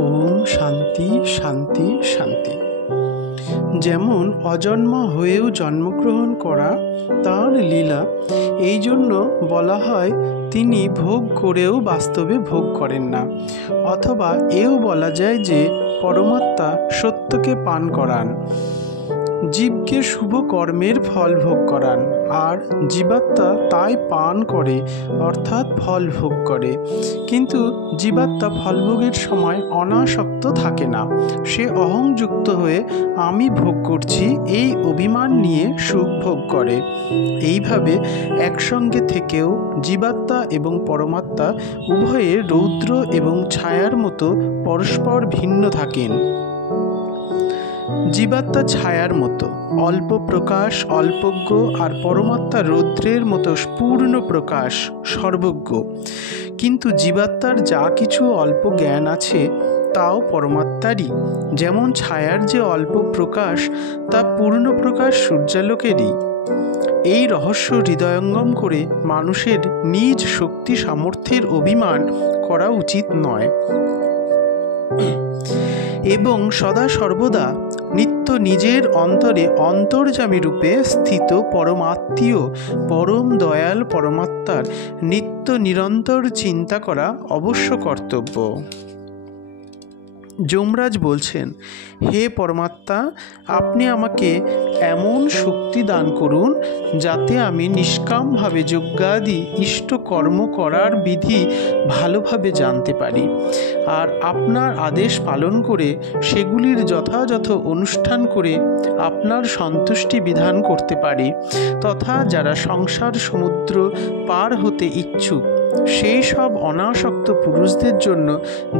ওম শান্তি শান্তি শান্তি। যেমন অজন্ম হয়েও জন্মগ্রহণ করা তাঁর লীলা, এই জন্য বলা হয় তিনি ভোগ করেও বাস্তবে ভোগ করেন না। অথবা এও বলা যায় যে পরমাত্মা সত্যকে পান করান, জীবকে শুভ কর্মের ফল ভোগ করান, আর জীবাত্মা তাই পান করে অর্থাৎ ফল ভোগ করে। কিন্তু জীবাত্মা ফলভোগের সময় অনাসক্ত থাকে না, সে অহংযুক্ত হয়ে আমি ভোগ করছি এই অভিমান নিয়ে সুখ ভোগ করে। এইভাবে একসঙ্গে থেকেও জীবাত্মা এবং পরমাত্মা উভয়ে রৌদ্র এবং ছায়ার মতো পরস্পর ভিন্ন থাকেন। জীবাত্মা ছায়ার মতো অল্প প্রকাশ, অল্পজ্ঞ, আর পরমাত্মা রৌদ্রের মতো পূর্ণ প্রকাশ, সর্বজ্ঞ। কিন্তু জীবাত্মার যা কিছু অল্প জ্ঞান আছে তাও পরমাত্মারই। যেমন ছায়ার যে অল্প প্রকাশ তা পূর্ণ প্রকাশ সূর্যালোকেরই। এই রহস্য হৃদয়ঙ্গম করে মানুষের নিজ শক্তি সামর্থ্যের অভিমান করা উচিত নয় এবং সদা সর্বদা নিত্য নিজের অন্তরে অন্তর্যামী রূপে স্থিত পরমাত্মীয় পরম দয়াল পরমাত্মার নিত্য নিরন্তর চিন্তা করা অবশ্য কর্তব্য। যমরাজ বলছেন, হে পরমাত্মা, আপনি আমাকে এমন শক্তি দান করুন যাতে আমি নিষ্কামভাবে যজ্ঞাদি ইষ্ট কর্ম করার বিধি ভালোভাবে জানতে পারি, আর আপনার আদেশ পালন করে সেগুলির যথাযথ অনুষ্ঠান করে আপনার সন্তুষ্টি বিধান করতে পারি, তথা যারা সংসার সমুদ্র পার হতে ইচ্ছুক সেই সব অনাসক্ত পুরুষদের জন্য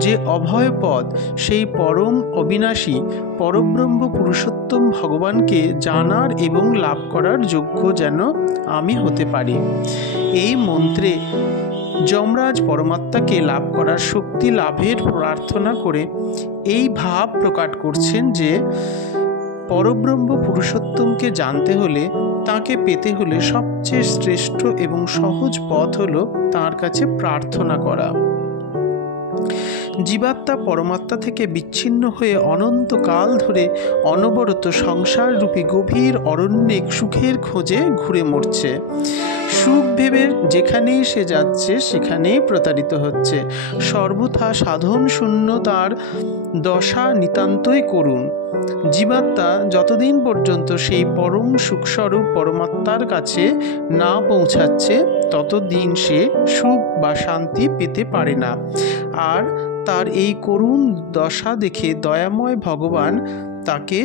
যে অভয় পদ, সেই পরম অবিনাশী পরব্রহ্ম পুরুষোত্তম ভগবানকে জানার এবং লাভ করার যোগ্য যেন আমি হতে পারি। এই মন্ত্রে যমরাজ পরমাত্মাকে লাভ করার শক্তি লাভের প্রার্থনা করে এই ভাব প্রকাশ করছেন যে পরব্রহ্ম পুরুষোত্তমকে জানতে হলে, তাকে পেতে হলে সবচেয়ে শ্রেষ্ঠ এবং সহজ পথ হলো তাঁর কাছে প্রার্থনা করা। জীবাত্মা পরমাত্মা থেকে বিচ্ছিন্ন হয়ে অনন্তকাল ধরে অনবরত সংসার রূপী গভীর অরণ্যে সুখের খোঁজে ঘুরে মরছে। সুখ ভেবে যেখানেই সে যাচ্ছে সেখানেই প্রতারিত হচ্ছে। সর্বথা সাধন শূন্য তার দশা নিতান্তই করুণ। জীবাত্মা যতদিন পর্যন্ত সেই পরম সুখস্বরূপ পরমাত্মার কাছে না পৌঁছাচ্ছে ততদিন সে সুখ বা শান্তি পেতে পারে না। আর তার এই করুণ দশা দেখে দয়াময় ভগবান তাকে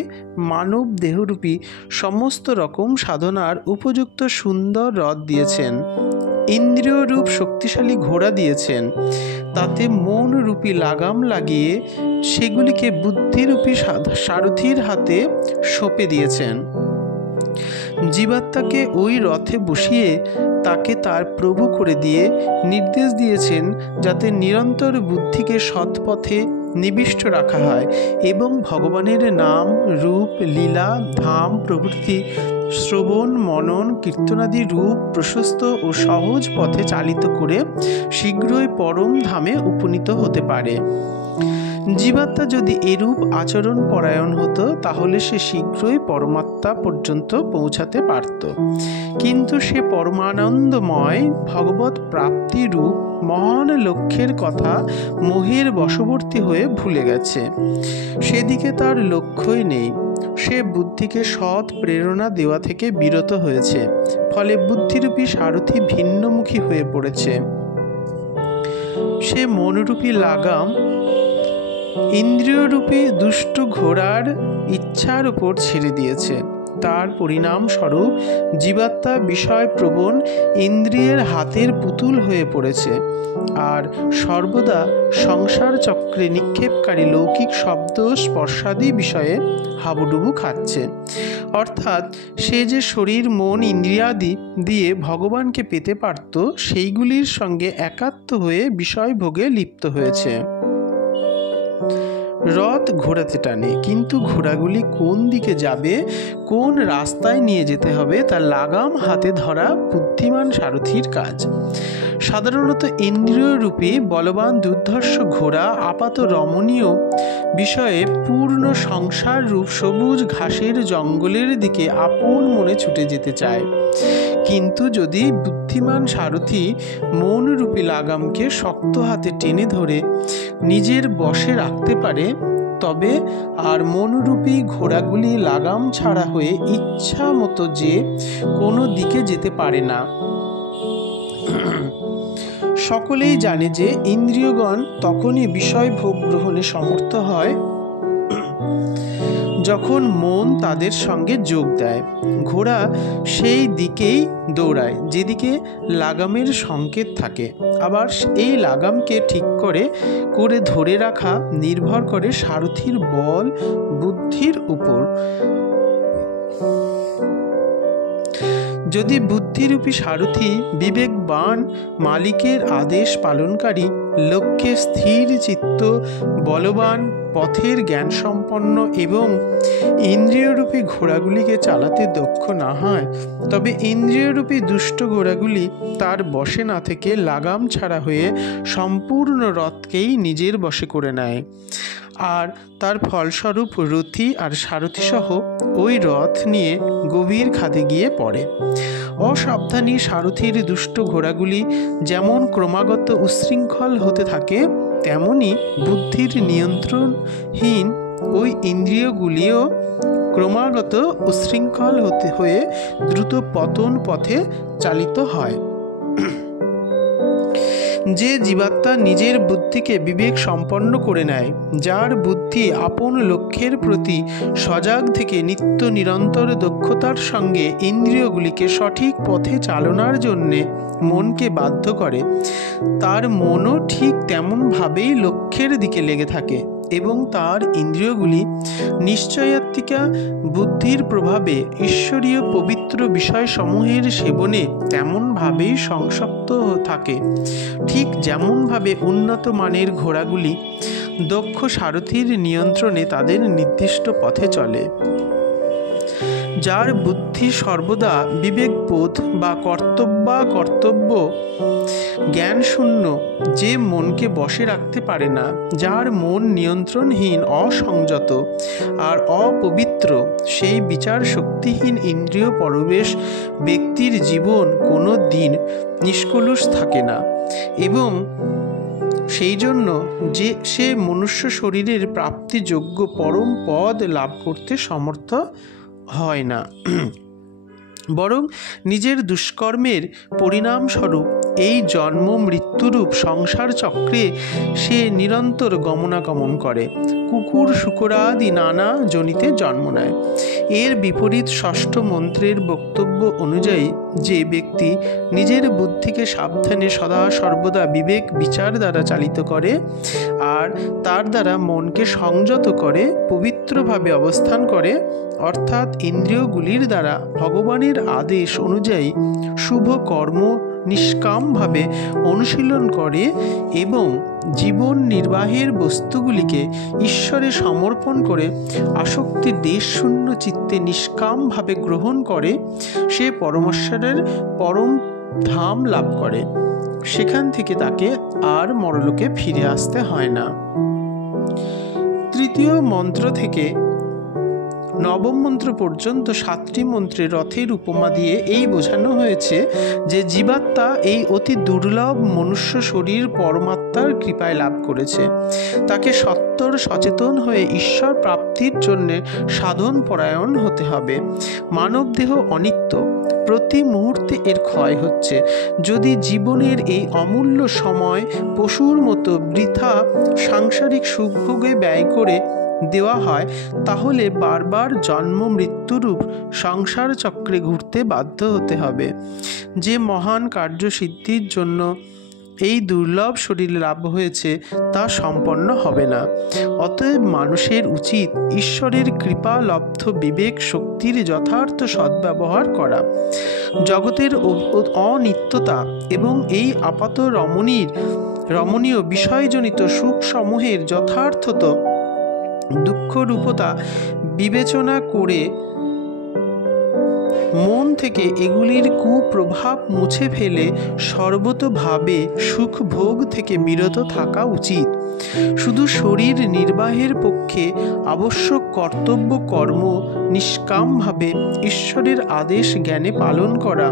মানব দেহরূপী সমস্ত রকম সাধনার উপযুক্ত সুন্দর রথ দিয়েছেন, ইন্দ্রিয় রূপ শক্তিশালী ঘোড়া দিয়েছেন, তাতে মন রূপী লাগাম লাগিয়ে সেগুলিকে বুদ্ধিরূপী সারথীর হাতে সঁপে দিয়েছেন। জীবাত্মাকে ওই রথে বসিয়ে তাকে তার প্রভু করে দিয়ে নির্দেশ দিয়েছেন যাতে নিরন্তর বুদ্ধিকে সৎপথে নিবিষ্ট রাখা হয় এবং ভগবানের নাম, রূপ, লীলা, ধাম প্রভৃতি শ্রবণ, মনন, কীর্তনাদি রূপ প্রশস্ত ও সহজ পথে চালিত করে শীঘ্রই পরম ধামে উপনীত হতে পারে। জীবাত্মা যদি এরূপ আচরণ পরায়ণ হতো তাহলে সে শীঘ্রই পরমাত্মা পর্যন্ত পৌঁছাতে পারত। কিন্তু সে পরমানন্দময় ভগবৎ প্রাপ্তিরূপ মহান লক্ষ্যের কথা মোহের বশবর্তী হয়ে ভুলে গেছে। সেদিকে তার লক্ষ্যই নেই। সে বুদ্ধিকে সৎ প্রেরণা দেওয়া থেকে বিরত হয়েছে, ফলে বুদ্ধিরূপী সারথি ভিন্নমুখী হয়ে পড়েছে। সে মনরূপী লাগাম ইন্দ্রিয়রূপী দুষ্ট ঘোড়ার ইচ্ছার উপর ছেড়ে দিয়েছে। তার পরিণাম স্বরূপ জীবাত্মা বিষয় প্রবণ ইন্দ্রিয়ের হাতের পুতুল হয়ে পড়েছে আর সর্বদা সংসার চক্রে নিক্ষেপকারী লৌকিক শব্দ স্পর্শাদি বিষয়ে হাবুডুবু খাচ্ছে। অর্থাৎ সে যে শরীর, মন, ইন্দ্রিয়াদি দিয়ে ভগবানকে পেতে পারত সেইগুলির সঙ্গে একাত্ম হয়ে বিষয় ভোগে লিপ্ত হয়েছে। রথ ঘোড়াতে টানে, কিন্তু ঘোড়াগুলি কোন দিকে যাবে, কোন রাস্তায় নিয়ে যেতে হবে তা লাগাম হাতে ধরা বুদ্ধিমান সারথির কাজ। সাধারণত ইন্দ্রিয়রূপী বলবান দুর্ধর্ষ ঘোড়া আপাত রমণীয় বিষয়ে পূর্ণ সংসার রূপ সবুজ ঘাসের জঙ্গলের দিকে আপন মনে ছুটে যেতে চায়। কিন্তু যদি বুদ্ধিমান সারথি মনরূপী লাগামকে শক্ত হাতে টেনে ধরে নিজের বশে রাখতে পারে, তবে আর মনরূপী ঘোড়াগুলি লাগাম ছাড়া হয়ে ইচ্ছা মতো যে কোনো দিকে যেতে পারে না। সকলেই জানে যে ইন্দ্রিয়গণ তখনই বিষয় ভোগ গ্রহণে সমর্থ হয় যখন মন তাদের সঙ্গে যোগ দেয়। ঘোড়া সেই দিকেই দৌড়ায় যেদিকে লাগামের সংকেত থাকে। আবার এই লাগামকে ঠিক করে ধরে রাখা নির্ভর করে সারথির বল বুদ্ধির উপর। যদি বুদ্ধিরূপী সারথি বিবেকবান, মালিকের আদেশ পালনকারী, লক্ষ্যে স্থির চিত্ত, বলবান, পথের জ্ঞান সম্পন্ন এবং ইন্দ্রিয়রূপী ঘোড়াগুলিকে চালাতে দক্ষ না হয়, তবে ইন্দ্রিয়রূপী দুষ্ট ঘোড়াগুলি তার বশে না থেকে লাগাম ছাড়া হয়ে সম্পূর্ণ রথকেই নিজের বশে করে নেয়। আর তার ফলস্বরূপ রথী আর সারথিসহ ওই রথ নিয়ে গভীর খাদে গিয়ে পড়ে। অসাবধানী সারথির দুষ্ট ঘোড়াগুলি যেমন ক্রমাগত উচ্ছৃঙ্খল হতে থাকে, তেমনি বুদ্ধির নিয়ন্ত্রণহীন ওই ইন্দ্রিয়গুলিও ক্রমাগত উচ্ছৃঙ্খল হয়ে দ্রুত পতন পথে চালিত হয়। যে জীবাত্মা নিজের বুদ্ধিকে বিবেক সম্পন্ন করে নেয়, যার বুদ্ধি আপন লক্ষ্যের প্রতি সজাগ থেকে নিত্য নিরন্তর দক্ষতার সঙ্গে ইন্দ্রিয়গুলিকে সঠিক পথে চালনার জন্যে মনকে বাধ্য করে, তার মনও ঠিক তেমনভাবেই লক্ষ্যের দিকে লেগে থাকে এবং তার ইন্দ্রিয়গুলি নিশ্চয়াত্মিকা বুদ্ধির প্রভাবে ঈশ্বরীয় পবিত্র বিষয়সমূহের সেবনে তেমনভাবেই সংযুক্ত থাকে, ঠিক যেমনভাবে উন্নত মানের ঘোড়াগুলি দক্ষ সারথির নিয়ন্ত্রণে তাদের নির্দিষ্ট পথে চলে। যার বুদ্ধি সর্বদা বিবেকবোধ বা কর্তব্য জ্ঞান শূন্য, যে মনকে বশে রাখতে পারে না, যার মন নিয়ন্ত্রণহীন, অসংযত আর অপবিত্র, সেই বিচার শক্তিহীন ইন্দ্রিয় পরবেশ ব্যক্তির জীবন কোনো দিন নিষ্কলুষ থাকে না এবং সেই জন্য যে সে মনুষ্য শরীরের প্রাপ্তিযোগ্য পরম পদ লাভ করতে সমর্থ হয় না, বরং নিজের দুষ্কর্মের পরিণামস্বরূপ এই জন্ম মৃত্যুরূপ সংসার চক্রে সে নিরন্তর গমনাগমন করে, কুকুর শুকরাদি নানা জনিতে জন্ম নেয়। এর বিপরীত ষষ্ঠ মন্ত্রের বক্তব্য অনুযায়ী যে ব্যক্তি নিজের বুদ্ধিকে সাবধানে সদা সর্বদা বিবেক বিচার দ্বারা চালিত করে আর তার দ্বারা মনকে সংযত করে পবিত্রভাবে অবস্থান করে, অর্থাৎ ইন্দ্রিয়গুলির দ্বারা ভগবানের আদেশ অনুযায়ী শুভ কর্ম নিষ্কামভাবে অনুশীলন করে এবং জীবন নির্বাহের বস্তুগুলিকে ঈশ্বরে সমর্পণ করে আসক্তির দেশশূন্য চিত্তে নিষ্কামভাবে গ্রহণ করে, সে পরমেশ্বরের পরম ধাম লাভ করে। সেখান থেকে তাকে আর মরলোকে ফিরে আসতে হয় না। তৃতীয় মন্ত্র থেকে নবম মন্ত্র পর্যন্ত 7টি মন্ত্রে রথের উপমা দিয়ে এই বোঝানো হয়েছে যে জীবাত্মা এই অতি দুর্লভ মনুষ্য শরীর পরমাত্মার কৃপায় লাভ করেছে। তাকে সত্বর সচেতন হয়ে ঈশ্বর প্রাপ্তির জন্য সাধন পরায়ণ হতে হবে। মানব দেহ অনিত্য, প্রতি মুহূর্তে এর ক্ষয় হচ্ছে। যদি জীবনের এই অমূল্য সময় পশুর মতো বৃথা সাংসারিক সুখভোগে ব্যয় করে দেওয়া হয়, তাহলে বারবার জন্ম মৃত্যুরূপ সংসার চক্রে ঘুরতে বাধ্য হতে হবে। যে মহান কার্যসিদ্ধির জন্য এই দুর্লভ শরীর লাভ হয়েছে তা সম্পন্ন হবে না। অতএব মানুষের উচিত ঈশ্বরের কৃপা লব্ধ বিবেক শক্তির যথার্থ সদ্ব্যবহার করা, জগতের অনিত্যতা এবং এই আপাত রমণীয় বিষয়জনিত সুখ সমূহের যথার্থত দুঃখ রূপতা বিবেচনা করে মন থেকে এগুলির কুপ্রভাব মুছে ফেলে সর্বতোভাবে সুখ ভোগ থেকে বিরত থাকা উচিত। শুধু শরীর নির্বাহের পক্ষে আবশ্যক কর্তব্য কর্ম নিষ্কামভাবে ঈশ্বরের আদেশ জ্ঞানে পালন করা,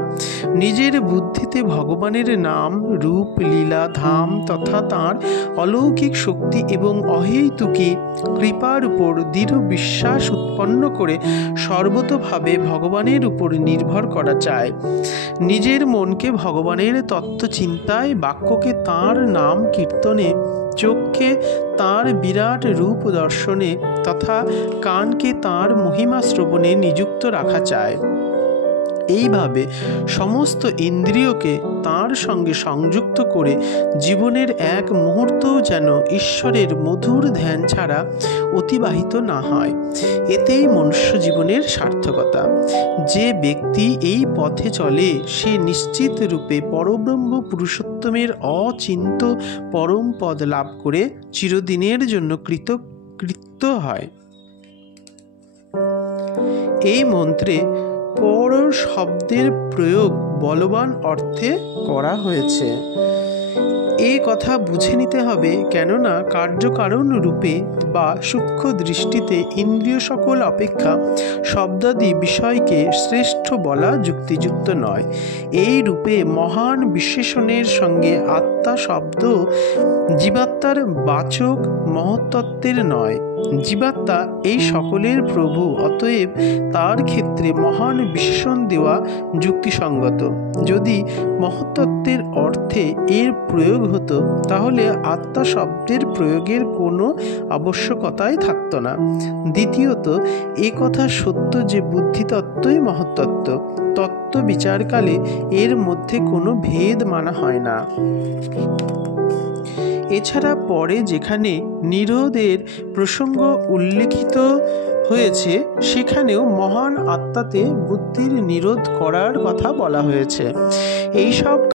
নিজের বুদ্ধিতে ভগবানের নাম, রূপ, লীলা, ধাম তথা তাঁর অলৌকিক শক্তি এবং অহেতুকী কৃপার উপর দৃঢ় বিশ্বাস উৎপন্ন করে সর্বতোভাবে ভগবানের উপর নির্ভর করা চায়। নিজের মনকে ভগবানের তত্ত্ব চিন্তায়, বাক্যকে তাঁর নাম কীর্তনে, চোখকে তাঁর বিরাট রূপ দর্শনে তথা কানকে তাঁর মহিমা শ্রবণে নিযুক্ত রাখা চায়। এইভাবে সমস্ত ইন্দ্রিয়কে তাঁর সঙ্গে সংযুক্ত করে জীবনের এক মুহূর্তও যেন ঈশ্বরের মধুর ধ্যান ছাড়া অতিবাহিত না হয়। এতেই মনুষ্য জীবনের সার্থকতা। যে ব্যক্তি এই পথে চলে সে নিশ্চিত রূপে পরব্রহ্ম পুরুষোত্তমের অচিন্ত পরম পদ লাভ করে চিরদিনের জন্য কৃতকৃত্য হয়। এই মন্ত্রে পর শব্দের প্রয়োগ বলবান অর্থে করা হয়েছে। এ কথা বুঝে নিতে হবে, কেননা কার্যকারণ রূপে বা সূক্ষ্ম দৃষ্টিতে ইন্দ্রিয় সকল অপেক্ষা শব্দাদি বিষয়কে শ্রেষ্ঠ বলা যুক্তিযুক্ত নয়। এই রূপে মহান বিশেষণের সঙ্গে আত্মা শব্দ জীবাত্মার বাচক মহত্তত্ত্বের নয়। জীবাত্মা এই সকলের প্রভু, অতএব তার ক্ষেত্রে মহান বিশেষণ দেওয়া যুক্তিসঙ্গত। যদি মহত্তত্ত্বের অর্থে এর প্রয়োগ হতো তাহলে আত্মা শব্দের প্রয়োগের কোনো আবশ্যকতাই থাকতো না। দ্বিতীয়ত, এ কথা সত্য যে বুদ্ধিতত্ত্বই মহত্তত্ত্ব। তত্ত্ব বিচারকালে এর মধ্যে কোনো ভেদ মানা হয় না। এছাড়া পরে যেখানে নিরোধের প্রসঙ্গ উল্লেখিত হয়েছে সেখানেও মহান আত্মাতে বুদ্ধির নিরোধ করার কথা বলা হয়েছে। এইসব